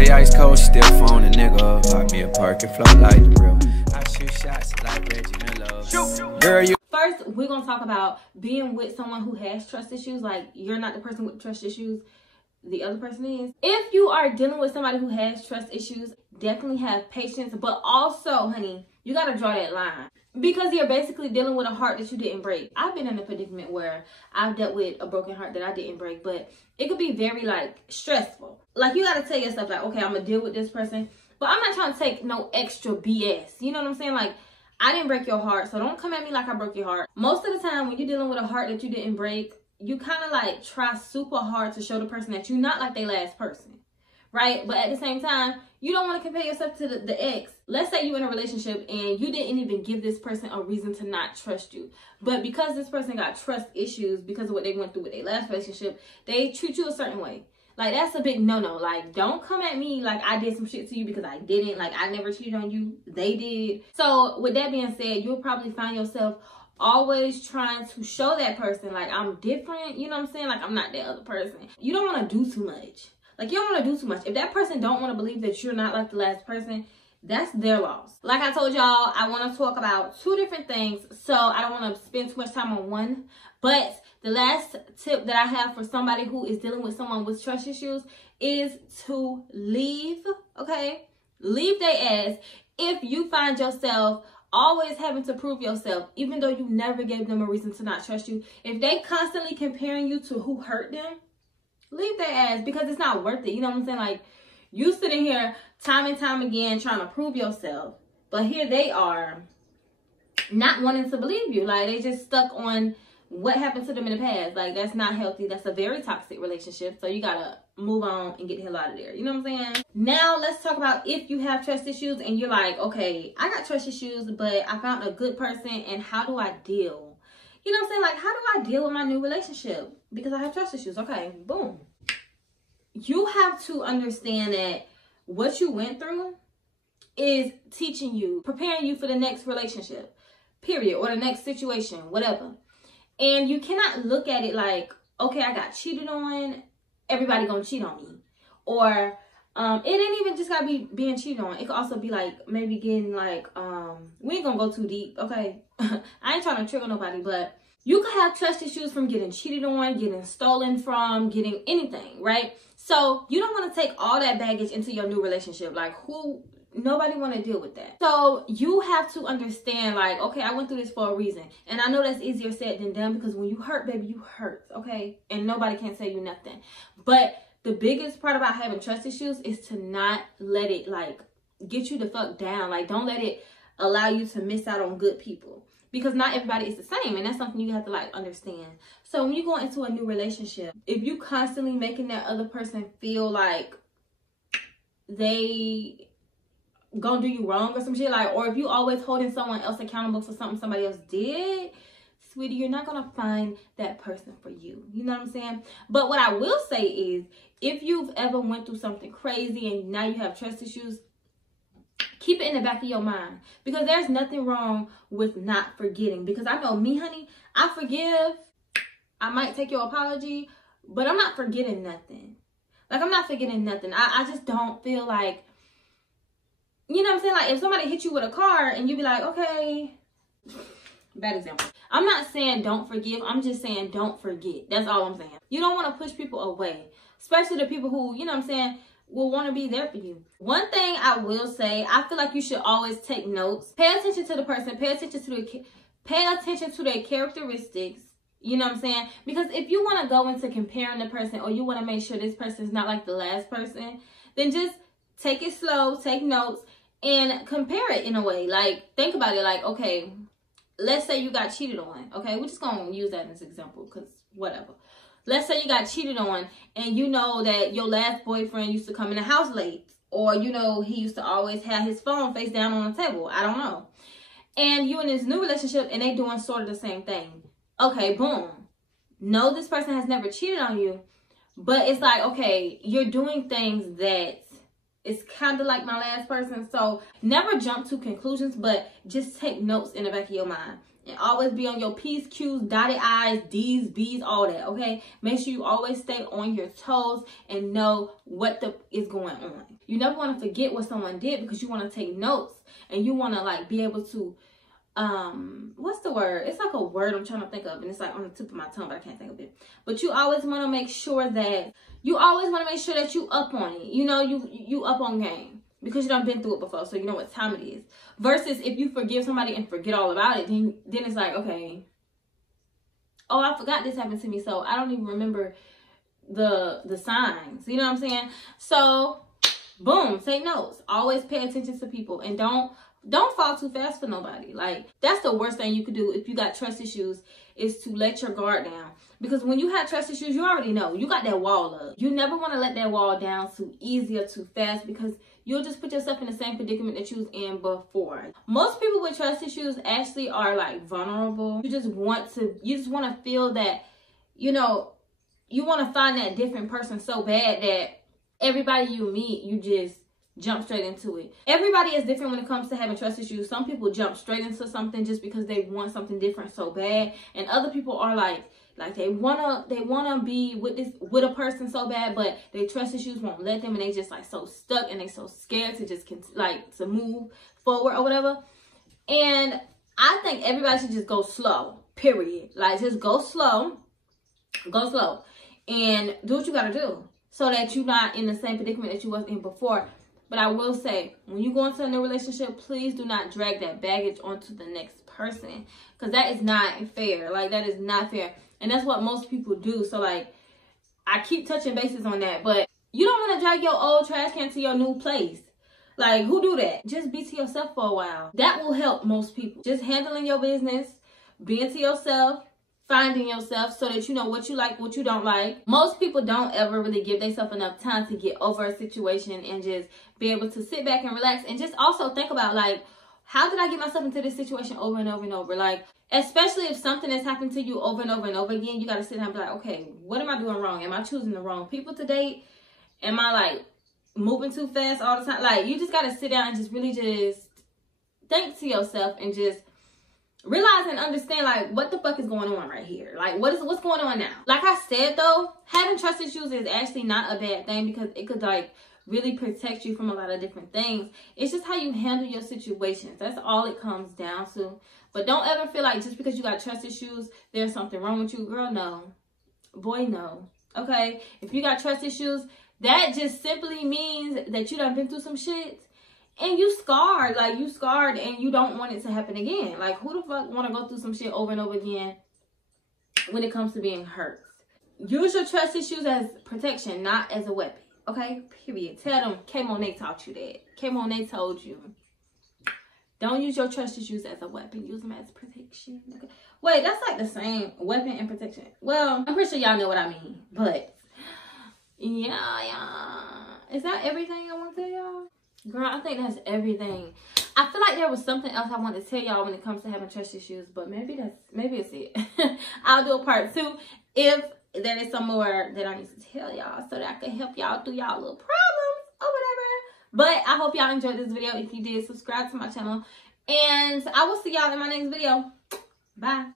Shawty ice cold, still phone a nigga up. Pop me a park and float like the real. I shoot shots like Reggie Miller. Girl, you. First, we're gonna talk about being with someone who has trust issues. Like, you're not the person with trust issues, the other person is. If you are dealing with somebody who has trust issues, definitely have patience, but also, honey, you gotta draw that line, because you're basically dealing with a heart that you didn't break. I've been in a predicament where I've dealt with a broken heart that I didn't break, but it could be very, like, stressful. Like, you gotta tell yourself, like, okay, I'm gonna deal with this person, but I'm not trying to take no extra BS. You know what I'm saying? Like, I didn't break your heart, so don't come at me like I broke your heart. Most of the time, when you're dealing with a heart that you didn't break, you kind of like try super hard to show the person that you're not like their last person, right? But at the same time, you don't want to compare yourself to the ex. Let's say you're in a relationship and you didn't even give this person a reason to not trust you. But because this person got trust issues because of what they went through with their last relationship, they treat you a certain way. Like, that's a big no-no. Like, don't come at me like I did some shit to you because I didn't. Like, I never cheated on you. They did. So, with that being said, you'll probably find yourself always trying to show that person, like, I'm different. You know what I'm saying? Like, I'm not that other person. You don't want to do too much. Like, you don't want to do too much. If that person don't want to believe that you're not like the last person, that's their loss. Like I told y'all, I want to talk about two different things, so I don't want to spend too much time on one. But the last tip that I have for somebody who is dealing with someone with trust issues is to leave, okay? Leave their ass. If you find yourself always having to prove yourself, even though you never gave them a reason to not trust you, if they constantly comparing you to who hurt them, leave their ass, because it's not worth it. You know what I'm saying? Like, you sitting here time and time again trying to prove yourself, but here they are not wanting to believe you. Like, they just stuck on what happened to them in the past. Like, that's not healthy. That's a very toxic relationship. So you gotta move on and get the hell out of there. You know what I'm saying? Now let's talk about if you have trust issues and you're like, okay, I got trust issues, but I found a good person, and how do I deal? You know what I'm saying? Like, how do I deal with my new relationship? Because I have trust issues. Okay, boom. You have to understand that what you went through is teaching you, preparing you for the next relationship, period, or the next situation, whatever. And you cannot look at it like, okay, I got cheated on, everybody gonna cheat on me. Or it ain't even just gotta be being cheated on. It could also be like maybe getting like, we ain't gonna go too deep, okay? I ain't trying to trigger nobody, but you could have trust issues from getting cheated on, getting stolen from, getting anything, right? So you don't want to take all that baggage into your new relationship. Like, nobody want to deal with that. So you have to understand, like, okay, I went through this for a reason. And I know that's easier said than done, because when you hurt, baby, you hurt, okay? And nobody can tell you nothing. But the biggest part about having trust issues is to not let it, like, get you the fuck down. Like, don't let it allow you to miss out on good people. Because not everybody is the same, and that's something you have to, like, understand. So when you go into a new relationship, if you constantly making that other person feel like they gonna do you wrong or some shit, like, or if you always holding someone else accountable for something somebody else did, sweetie, you're not gonna find that person for you. You know what I'm saying? But what I will say is, if you've ever went through something crazy and now you have trust issues, keep it in the back of your mind, because there's nothing wrong with not forgetting. Because I know me, honey, I forgive. I might take your apology, but I'm not forgetting nothing. Like, I'm not forgetting nothing. I just don't feel like, you know what I'm saying? Like, if somebody hit you with a car and you be like, okay, bad example. I'm not saying don't forgive. I'm just saying don't forget. That's all I'm saying. You don't want to push people away, especially the people who, you know what I'm saying, will want to be there for you. One thing I will say, I feel like you should always take notes. Pay attention to the person. Pay attention to their characteristics. You know what I'm saying? Because if you want to go into comparing the person, or you want to make sure this person is not like the last person, then just take it slow, take notes, and compare it in a way. Like, think about it like, okay, let's say you got cheated on. Okay, we're just going to use that as an example, because whatever. Let's say you got cheated on, and you know that your last boyfriend used to come in the house late, or, you know, he used to always have his phone face down on the table. I don't know. And you in this new relationship, and they doing sort of the same thing. Okay, boom. No, this person has never cheated on you, but it's like, okay, you're doing things that it's kind of like my last person. So never jump to conclusions, but just take notes in the back of your mind And always be on your P's, Q's, dotted I's, D's, B's, all that, okay? Make sure you always stay on your toes and know what is going on. You never want to forget what someone did because you want to take notes and you want to like be able to, what's the word? It's like a word I'm trying to think of and it's like on the tip of my tongue, but I can't think of it. But you always want to make sure that you up on it. You know, you up on game. Because you done been through it before, so you know what time it is. Versus if you forgive somebody and forget all about it, then it's like, okay, oh, I forgot this happened to me, so I don't even remember the signs. You know what I'm saying? So, boom, take notes. Always pay attention to people, and don't fall too fast for nobody. Like, that's the worst thing you could do if you got trust issues, is to let your guard down. Because when you have trust issues, you already know. You got that wall up. You never want to let that wall down too easy or too fast because you'll just put yourself in the same predicament that you was in before. Most people with trust issues actually are like vulnerable. You just want to feel that, you know, you want to find that different person so bad that everybody you meet, you just jump straight into it. Everybody is different when it comes to having trust issues. Some people jump straight into something just because they want something different so bad, and other people are like they wanna be with a person so bad, but their trust issues won't let them, and they just like so stuck and they so scared to just to move forward or whatever. And I think everybody should just go slow. Period. Like, just go slow, and do what you gotta do so that you're not in the same predicament that you was in before. But I will say, when you go into a new relationship, please do not drag that baggage onto the next person, because that is not fair. Like, that is not fair. And that's what most people do. So, like, I keep touching bases on that. But you don't want to drag your old trash can to your new place. Like, who do that? Just be to yourself for a while. That will help most people. Just handling your business, being to yourself, finding yourself so that you know what you like, what you don't like. Most people don't ever really give themselves enough time to get over a situation and just be able to sit back and relax and just also think about, like, how did I get myself into this situation over and over and over? Like, especially if something has happened to you over and over and over again, you got to sit down and be like, okay, what am I doing wrong? Am I choosing the wrong people to date? Am I, like, moving too fast all the time? Like, you just got to sit down and just really just think to yourself and just realize and understand, like, what the fuck is going on right here? Like, what's going on now? Like I said, though, having trust issues is actually not a bad thing because it could, like, really protect you from a lot of different things. It's just how you handle your situations. That's all it comes down to. But don't ever feel like just because you got trust issues, there's something wrong with you. Girl, no. Boy, no. Okay? If you got trust issues, that just simply means that you done been through some shit. And you scarred. Like, you scarred and you don't want it to happen again. Like, who the fuck want to go through some shit over and over again when it comes to being hurt? Use your trust issues as protection, not as a weapon. Okay? Period. Tell them K-Monet taught you that. K-Monet told you. Don't use your trust issues as a weapon. Use them as protection. Okay? Wait, that's like the same. Weapon and protection. Well, I'm pretty sure y'all know what I mean. But, yeah. Is that everything I want to tell y'all? Girl, I think that's everything. I feel like there was something else I wanted to tell y'all when it comes to having trust issues, but maybe it's it. I'll do a part 2 if there is some more that I need to tell y'all so that I can help y'all through y'all little problems or whatever. But I hope y'all enjoyed this video. If you did, subscribe to my channel, and I will see y'all in my next video. Bye.